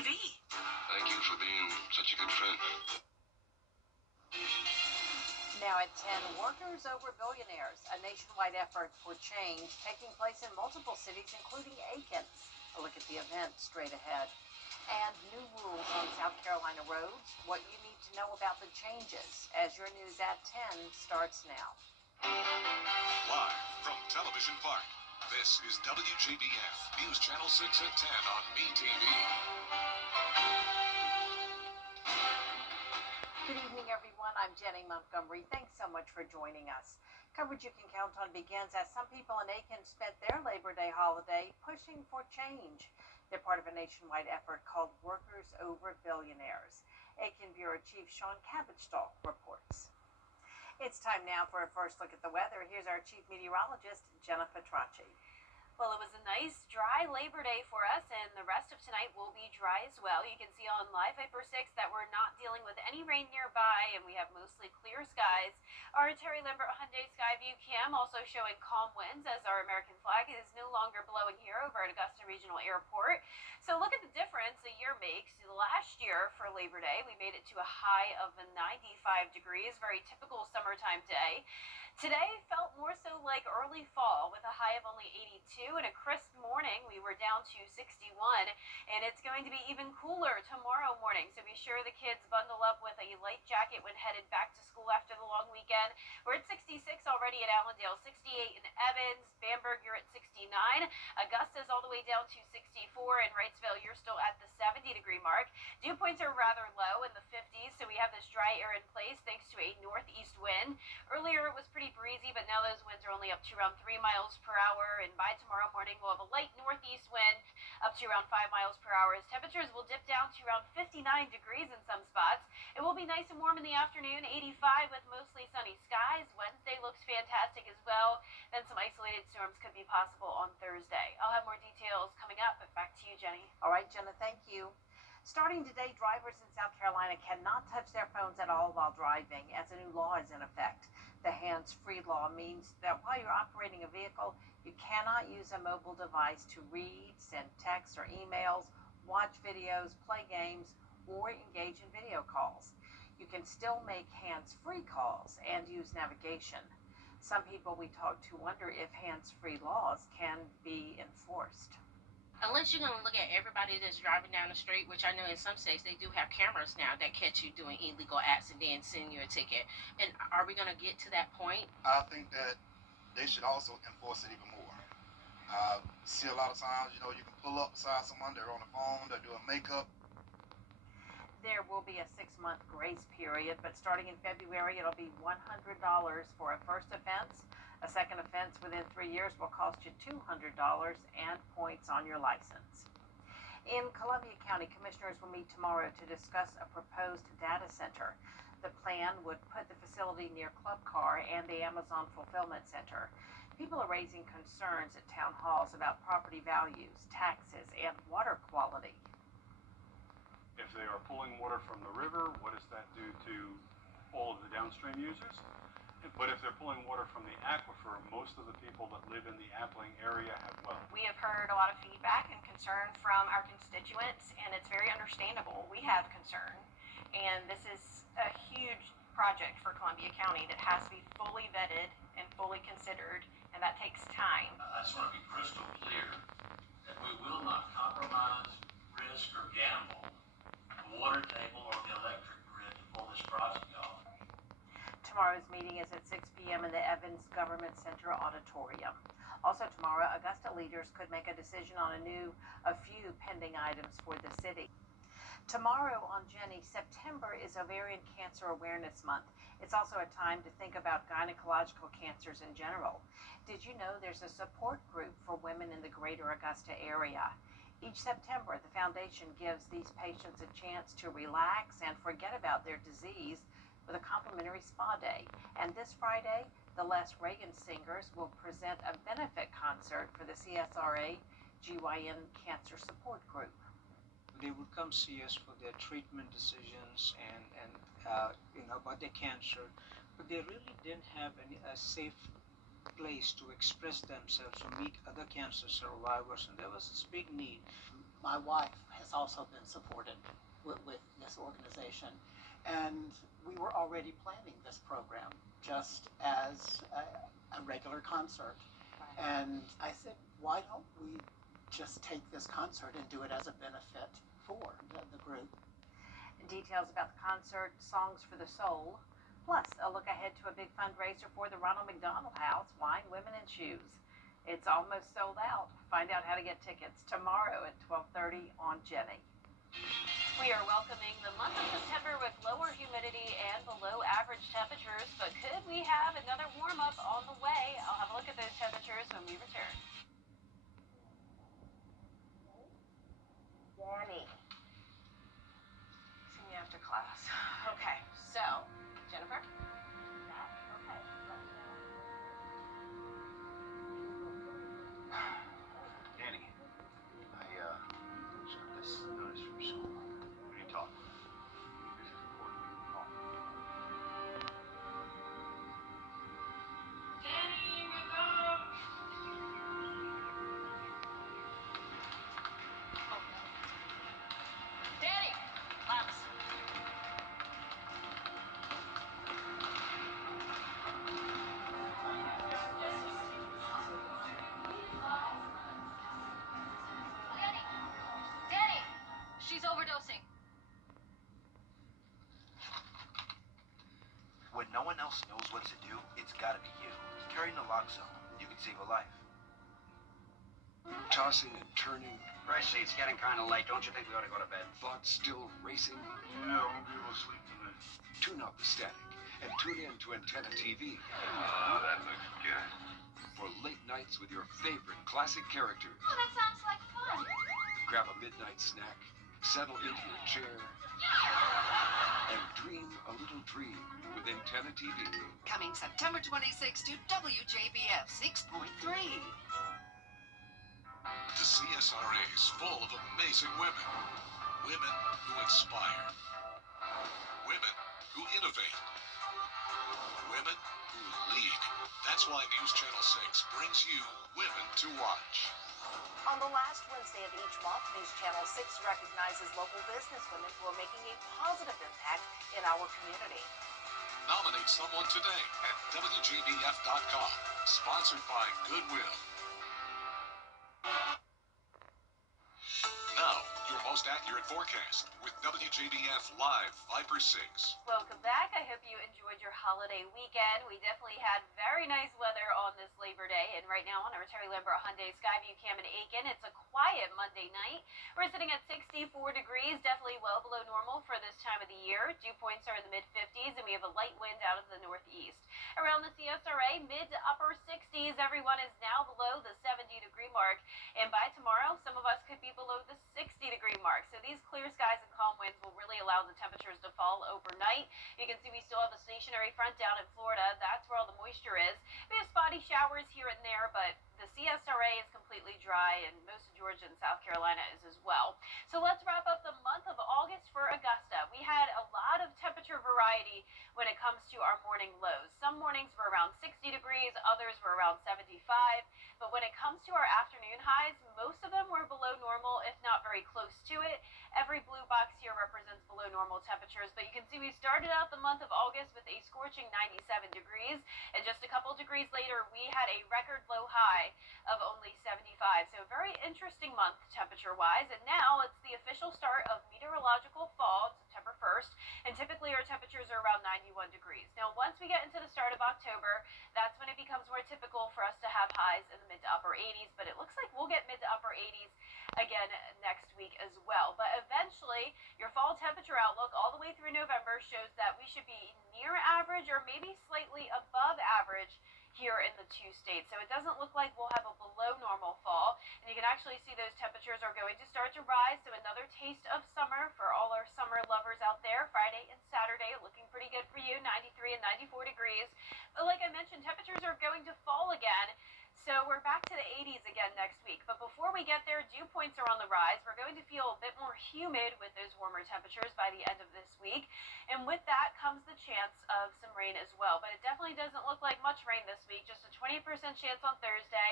TV. Thank you for being such a good friend. Now at 10, Workers Over Billionaires, a nationwide effort for change taking place in multiple cities, including Aiken. A look at the event straight ahead. And new rules on South Carolina roads, what you need to know about the changes as your news at 10 starts now. Live from Television Park, this is WJBF, News Channel 6 at 10 on MeTV. Good evening, everyone. I'm Jenny Montgomery. Thanks so much for joining us. Coverage you can count on begins as some people in Aiken spent their Labor Day holiday pushing for change. They're part of a nationwide effort called Workers Over Billionaires. Aiken Bureau Chief Sean Cabotstall reports. It's time now for a first look at the weather. Here's our chief meteorologist, Jenna Petracci. Well, it was a nice, dry Labor Day for us, and the rest of tonight will be dry as well. You can see on Live Viper 6 that we're not dealing with any rain nearby, and we have mostly clear skies. Our Terry Lambert Hyundai Skyview cam also showing calm winds as our American flag is no longer blowing here over at Augusta Regional Airport. So look at the difference a year makes. Last year for Labor Day, we made it to a high of 95 degrees, very typical summertime day. Today felt more so like early fall with a high of only 82 and a crisp morning. We were down to 61, and it's going to be even cooler tomorrow morning. So be sure the kids bundle up with a light jacket when headed back to school after the long weekend. We're at 66 already at Allendale, 68 in Evans, Bamberg, you're at 69. Augusta's all the way down to 64, and Wrightsville, you're still at the 70-degree mark. Dew points are rather low in the 50s, so we have this dry air in place thanks to a northeast wind. Earlier it was pretty breezy, but now those winds are only up to around 3 miles per hour, and by tomorrow morning we'll have a light northeast wind up to around 5 miles per hour. As temperatures will dip down to around 59 degrees in some spots. It will be nice and warm in the afternoon, 85 with mostly sunny skies. Wednesday looks fantastic as well. Then some isolated storms could be possible on Thursday. I'll have more details coming up, but back to you, Jenny. All right, Jenna, thank you. Starting today, drivers in South Carolina cannot touch their phones at all while driving, as a new law is in effect. The hands-free law means that while you're operating a vehicle, you cannot use a mobile device to read, send texts or emails, watch videos, play games, or engage in video calls. You can still make hands-free calls and use navigation. Some people we talked to wonder if hands-free laws can be enforced. Unless you're going to look at everybody that's driving down the street, which I know in some states they do have cameras now that catch you doing illegal acts and then send you a ticket. And are we going to get to that point? I think that they should also enforce it even more. I see a lot of times, you can pull up beside someone, they're on the phone, they're doing makeup. There will be a 6-month grace period, but starting in February, it'll be $100 for a first offense. A second offense within 3 years will cost you $200 and points on your license. In Columbia County, commissioners will meet tomorrow to discuss a proposed data center. The plan would put the facility near Club Car and the Amazon Fulfillment Center. People are raising concerns at town halls about property values, taxes, and water quality. If they are pulling water from the river, what does that do to all of the downstream users? But if they're pulling water from the aquifer, most of the people that live in the Appling area have wells. We have heard a lot of feedback and concern from our constituents, and it's very understandable. We have concern, and this is a huge project for Columbia County that has to be fully vetted and fully considered, and that takes time. I just want to be crystal clear that we will not compromise, risk, or gamble the water table or the electric grid to pull this project off. Tomorrow's meeting is at 6 p.m. in the Evans Government Center auditorium. Also tomorrow, Augusta leaders could make a decision on a few pending items for the city. Tomorrow on Jenny, September is Ovarian Cancer Awareness Month. It's also a time to think about gynecological cancers in general. Did you know there's a support group for women in the greater Augusta area? Each September, the foundation gives these patients a chance to relax and forget about their disease with a complimentary spa day. And this Friday, the Les Reagan Singers will present a benefit concert for the CSRA GYN Cancer Support Group. They would come see us for their treatment decisions and about their cancer, but they really didn't have a safe place to express themselves or meet other cancer survivors, and there was this big need my wife has also been supported with this organization. And we were already planning this program just as a regular concert. And I said, why don't we just take this concert and do it as a benefit for the group? Details about the concert, Songs for the Soul, plus a look ahead to a big fundraiser for the Ronald McDonald House, Wine, Women, and Shoes. It's almost sold out. Find out how to get tickets tomorrow at 12:30 on Jenny. We are welcoming the month of September with lower humidity and below average temperatures, but could we have another warm-up on the way? I'll have a look at those temperatures when we return. Danny. See me after class. Okay, so, Jennifer? Okay, let me know. Danny, I just got this notice from school. We need to talk. This is important. Call me. Danny, wake up! Danny! Class. Danny! She's overdosing. When no one else knows what to do, it's gotta be you. Carry naloxone. You can save a life. Tossing and turning, Gracie, it's getting kind of late. Don't you think we ought to go to bed? thoughts still racing. Yeah, I won't be able to sleep tonight. Tune out the static and tune in to Antenna TV Oh, that looks good. For late nights with your favorite classic characters. Oh, that sounds like fun. Grab a midnight snack, settle into your chair, and dream a little dream with Antenna TV. Coming September 26th to WJBF 6.3. The CSRA is full of amazing women. Women who inspire. Women who innovate. Women who lead. That's why News Channel 6 brings you Women to Watch. On the last Wednesday of each month, News Channel 6 recognizes local businesswomen who are making a positive impact in our community. Nominate someone today at WJBF.com. Sponsored by Goodwill. Now, your most accurate forecast with WJBF Live Viper 6. Welcome back. I hope you enjoyed your holiday weekend. We definitely had very nice weather on this Labor Day, and right now on our Terry Lambert Hyundai Skyview Cam in Aiken, it's a quiet Monday night. We're sitting at 64 degrees, definitely well below normal for this time of the year. Dew points are in the mid-50s, and we have a light wind out of the northeast. Around the CSRA, mid to upper 60s, everyone is now below the 70-degree mark, and by tomorrow, some of us could be below the 60-degree mark. So these clear skies and calm winds will really allow the temperatures to fall overnight. You can see we still have a stationary front down in Florida. That's where all the moisture is. We have spotty showers here and there, but the CSRA is completely dry, and most of Georgia and South Carolina is as well. So let's wrap up the month of August for Augusta. We had a lot of temperature variety when it comes to our morning lows. Some mornings were around 60 degrees, others were around 75. But when it comes to our afternoon highs, most of them were below normal, if not very close to it. Every blue box here represents below normal temperatures, but you can see we started out the month of August with a scorching 97 degrees, and just a couple degrees later, we had a record low high of only 75. So a very interesting month temperature-wise, and now it's the official start of meteorological fall, September 1st, and typically our temperatures are around 91 degrees. Now, once we get into the start of October, that's when it becomes more typical for us to have highs in the mid to upper 80s, but it looks like we'll get mid to upper 80s again next week as well. But eventually, your fall temperature outlook all the way through November shows that we should be near average or maybe slightly above average here in the two states. So it doesn't look like we'll have a below normal fall, and you can actually see those temperatures are going to start to rise. So another taste of summer for all our summer lovers out there. Friday and Saturday looking pretty good for you, 93 and 94 degrees. But like I mentioned, temperatures are going to fall again. So we're back to the 80s again next week. But before we get there, dew points are on the rise. We're going to feel a bit more humid with those warmer temperatures by the end of this week. And with that comes the chance of some rain as well, but it definitely doesn't look like much rain this week. Just a 20% chance on Thursday,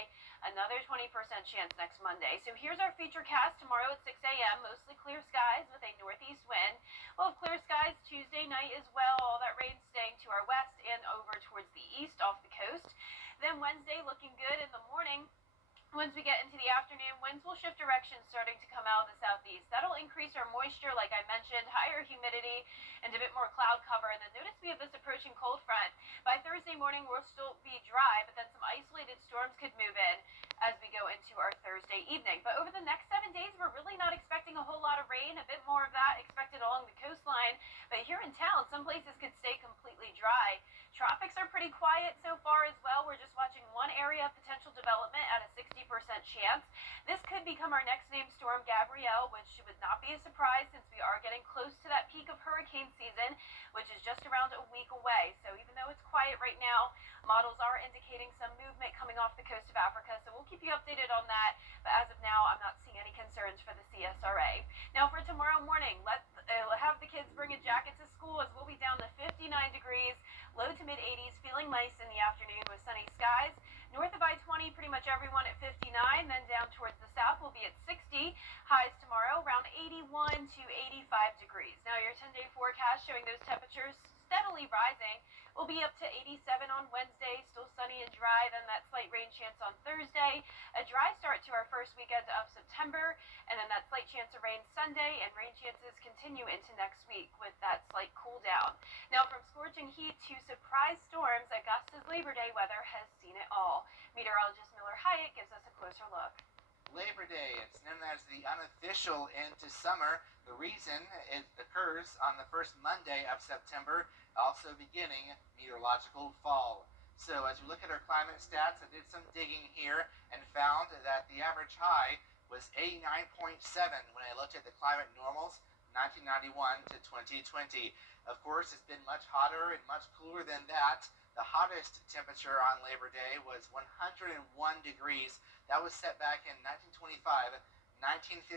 another 20% chance next Monday. So here's our feature cast tomorrow at 6 a.m. Mostly clear skies with a northeast wind. We'll have clear skies Tuesday night as well. All that rain staying to our west and over towards the east off the coast. Then Wednesday looking good in the morning. Once we get into the afternoon, winds will shift direction, starting to come out of the southeast. That'll increase our moisture, like I mentioned, higher humidity, and a bit more cloud cover. And then notice we have this approaching cold front. By Thursday morning, we'll still be dry, but then some isolated storms could move in as we go into our Thursday evening. But over the next 7 days, we're really not expecting a whole lot of rain, a bit more of that expected along the coastline. But here in town, some places could stay completely dry. Tropics are pretty quiet so far as well. We're just watching one area of potential development at a 60% chance. This could become our next named storm, Gabrielle, which would not be a surprise since we are getting close to that peak of hurricane season, which is just around a week away. So even though it's quiet right now, models are indicating some movement coming off the coast of Africa. So we'll keep you updated on that. But as of now, I'm not seeing any concerns for the CSRA. Now for tomorrow morning, let's have the kids bring a jacket to school as we'll be down to 59 degrees. Low to mid 80s, feeling nice in the afternoon with sunny skies. North of I-20, pretty much everyone at 59. Then down towards the south, we'll be at 60. Highs tomorrow around 81 to 85 degrees. Now your 10-day forecast showing those temperatures steadily rising. We'll be up to 87 on Wednesday, still sunny and dry. Then that slight rain chance on Thursday. A dry start to our first weekend of September. And then that slight chance of rain Sunday. And rain chances continue into next week with that slight cool down. Now from scorching heat to surprise storms, Augusta's Labor Day weather has seen it all. Meteorologist Miller Hyatt gives us a closer look. Labor Day, it's known as the unofficial end to summer. The reason it occurs on the first Monday of September, also beginning meteorological fall. So as we look at our climate stats, I did some digging here and found that the average high was 89.7 when I looked at the climate normals 1991 to 2020. Of course, it's been much hotter and much cooler than that. The hottest temperature on Labor Day was 101 degrees. That was set back in 1925, 1957,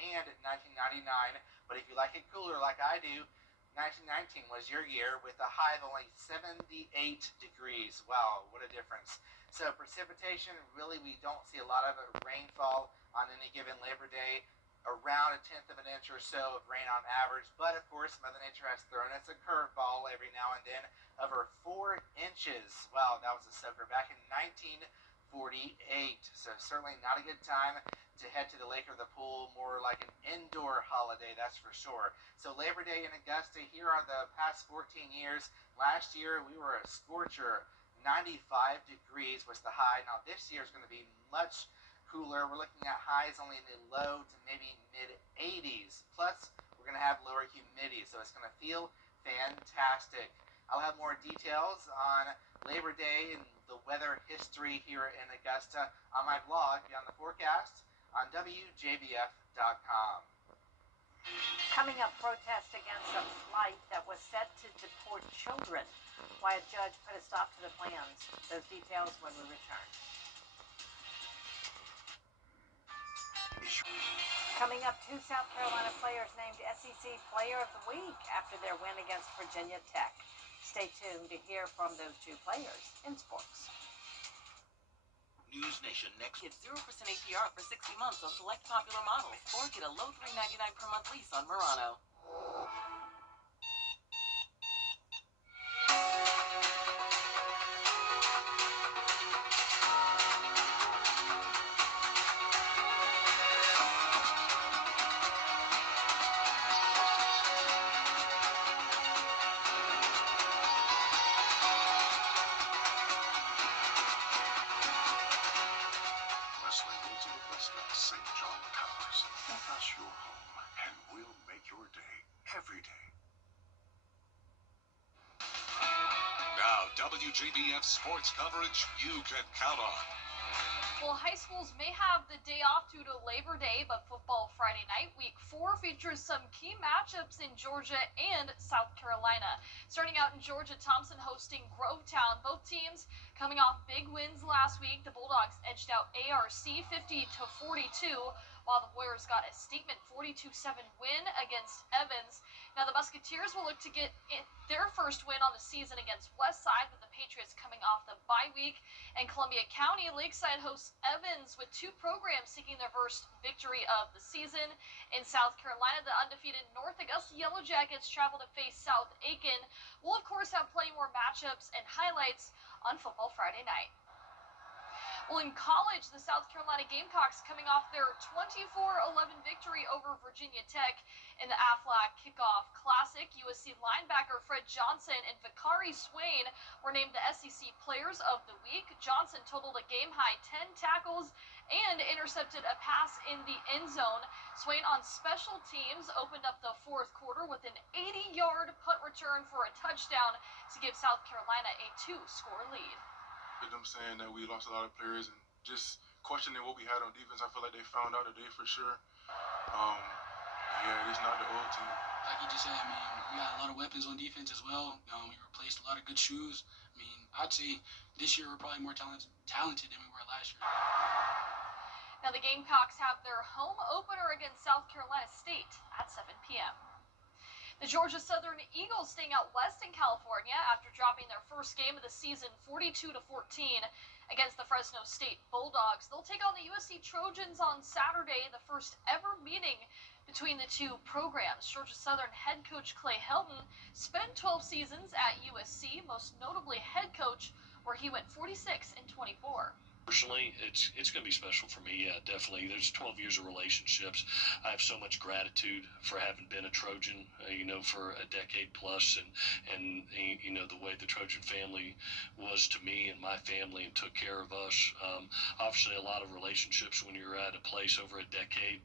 and 1999. But if you like it cooler like I do, 1919 was your year with a high of only 78 degrees. Wow, what a difference. So precipitation, really we don't see a lot of rainfall on any given Labor Day. Around a tenth of an inch or so of rain on average, but of course Mother Nature has thrown us a curveball every now and then. Over 4 inches. Wow, that was a soaker back in 1948. So certainly not a good time to head to the lake or the pool, more like an indoor holiday, that's for sure. So Labor Day in Augusta, here are the past 14 years. Last year we were a scorcher. 95 degrees was the high. Now this year is going to be much cooler. We're looking at highs only in the low to maybe mid 80s. Plus, we're going to have lower humidity, so it's going to feel fantastic. I'll have more details on Labor Day and the weather history here in Augusta on my blog Beyond the Forecast on WJBF.com. Coming up, protest against a flight that was set to deport children. Why a judge put a stop to the plans. Those details when we return. Coming up, 2 South Carolina players named SEC Player of the Week after their win against Virginia Tech. Stay tuned to hear from those 2 players in sports. News Nation next. Get 0% APR for 60 months on select popular models, or get a low $3.99 per month lease on Murano. WJBF sports coverage you can count on. Well, high schools may have the day off due to Labor Day, but football Friday night, week 4, features some key matchups in Georgia and South Carolina. Starting out in Georgia, Thompson hosting Grovetown. Both teams coming off big wins last week. The Bulldogs edged out ARC 50-42, while the Warriors got a statement 42-7 win against Evans. Now the Musketeers will look to get their first win on the season against Westside, with the Patriots coming off the bye week. And Columbia County, Lakeside hosts Evans, with two programs seeking their first victory of the season. In South Carolina, the undefeated North Augusta Yellow Jackets travel to face South Aiken. We'll of course have plenty more matchups and highlights on Football Friday night. Well, in college, the South Carolina Gamecocks coming off their 24-11 victory over Virginia Tech in the Aflac Kickoff Classic. USC linebacker Fred Johnson and Vakari Swain were named the SEC Players of the Week. Johnson totaled a game-high 10 tackles and intercepted a pass in the end zone. Swain on special teams opened up the fourth quarter with an 80-yard punt return for a touchdown to give South Carolina a 2-score lead. With them saying that we lost a lot of players and just questioning what we had on defense, I feel like they found out today for sure. Yeah, it's not the old team. Like you just said, I mean, we got a lot of weapons on defense as well. We replaced a lot of good shoes. I mean, I'd say this year we're probably more talented than we were last year. Now the Gamecocks have their home opener against South Carolina State at 7 p.m. The Georgia Southern Eagles staying out west in California after dropping their first game of the season 42-14 against the Fresno State Bulldogs. They'll take on the USC Trojans on Saturday, the first ever meeting between the two programs. Georgia Southern head coach Clay Helton spent 12 seasons at USC, most notably head coach, where he went 46-24. Personally, it's going to be special for me. Yeah, definitely. There's 12 years of relationships. I have so much gratitude for having been a Trojan, for a decade plus, and the way the Trojan family was to me and my family and took care of us. Obviously, a lot of relationships when you're at a place over a decade.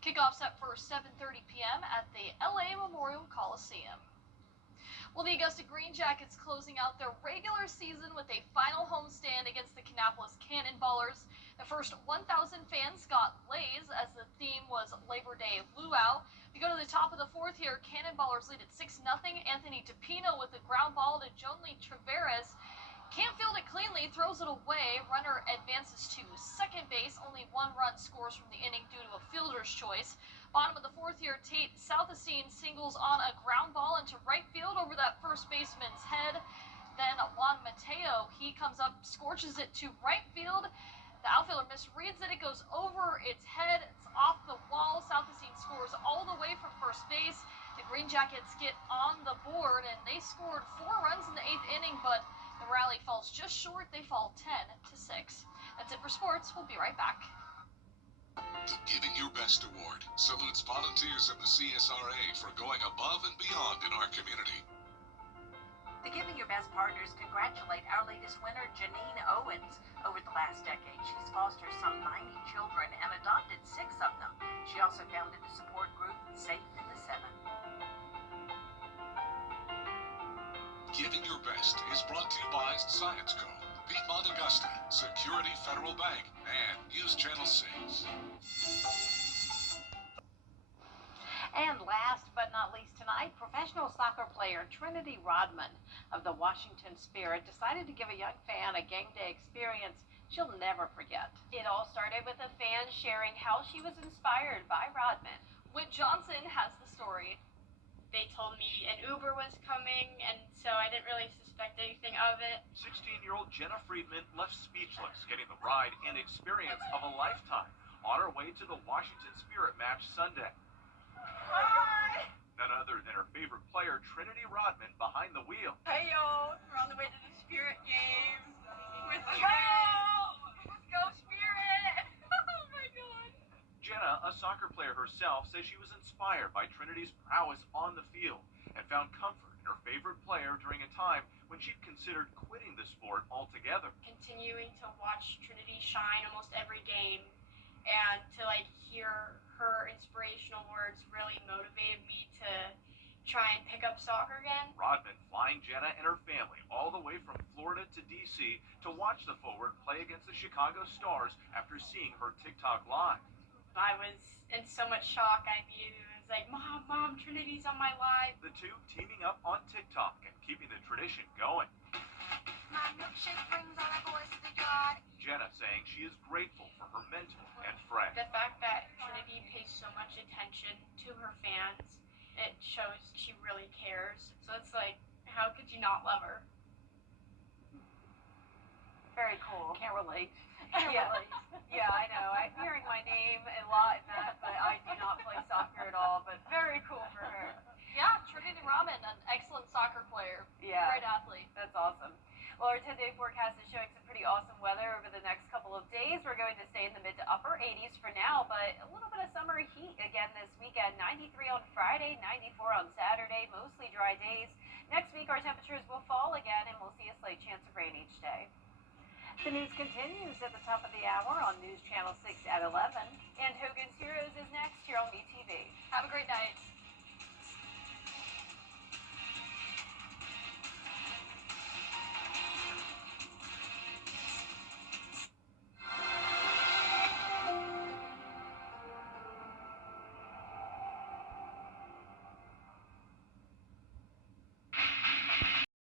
Kickoff set for 7:30 p.m. at the LA Memorial Coliseum. Well, the Augusta Green Jackets closing out their regular season with a final homestand against the Kannapolis Cannonballers. The first 1,000 fans got lays as the theme was Labor Day Luau. We go to the top of the fourth here. Cannonballers lead at 6-0. Anthony DePino with the ground ball to Jonely Traveres. Can't field it cleanly, throws it away. Runner advances to second base. Only one run scores from the inning due to a fielder's choice. Bottom of the fourth here, Tate Southacene singles on a ground ball into right field over that first baseman's head. Then Juan Mateo, he comes up, scorches it to right field. The outfielder misreads it. It goes over its head. It's off the wall. Southacene scores all the way from first base. The Green Jackets get on the board, and they scored 4 runs in the 8th inning, but the rally falls just short. They fall 10-6. That's it for sports. We'll be right back. The Giving Your Best Award salutes volunteers of the CSRA for going above and beyond in our community. The Giving Your Best partners congratulate our latest winner, Janine Owens. Over the last decade, she's fostered some 90 children and adopted 6 of them. She also founded the support group Safe in the 7. Giving Your Best is brought to you by Science Co., Piedmont Augusta, Security Federal Bank, and News Channel 6. And last but not least tonight, professional soccer player Trinity Rodman of the Washington Spirit decided to give a young fan a game day experience she'll never forget. It all started with a fan sharing how she was inspired by Rodman. Whit Johnson has the story. They told me an Uber was coming, and so I didn't really suspect anything of it. 16-year-old Jenna Friedman left speechless, getting the ride and experience of a lifetime on her way to the Washington Spirit match Sunday. Hi! None other than her favorite player, Trinity Rodman, behind the wheel. Hey, y'all. We're on the way to the Spirit game with Let's go, Spirit! Oh, my God. Jenna, a soccer player herself, says she was inspired by Trinity's prowess on the field and found comfort in her favorite player during a time when she'd considered quitting the sport altogether. Continuing to watch Trinity shine almost every game and to hear her inspirational words really motivated me to try and pick up soccer again. Rodman flying Jenna and her family all the way from Florida to D.C. to watch the forward play against the Chicago Stars after seeing her TikTok live. I was in so much shock. I immediately was like, Mom, Trinity's on my live. The two teaming up on TikTok and keeping the tradition going. My milkshake brings all the boys to the yard. Jenna saying she is grateful for her mentor and friend. The fact that Trinity pays so much attention to her fans, it shows she really cares. So it's like, how could you not love her? Very cool. Can't relate. Yeah, yeah, I know. I'm hearing my name a lot in that, but I do not play soccer at all. But very cool for her. Yeah, Trinity Raman, an excellent soccer player. Yeah. Great athlete. That's awesome. Well, our 10-day forecast is showing some pretty awesome weather over the next couple of days. We're going to stay in the mid to upper 80s for now, but a little bit of summer heat again this weekend. 93 on Friday, 94 on Saturday, mostly dry days. Next week, our temperatures will fall again, and we'll see a slight chance of rain each day. The news continues at the top of the hour on News Channel 6 at 11. And Hogan's Heroes is next here on WTV. Have a great night.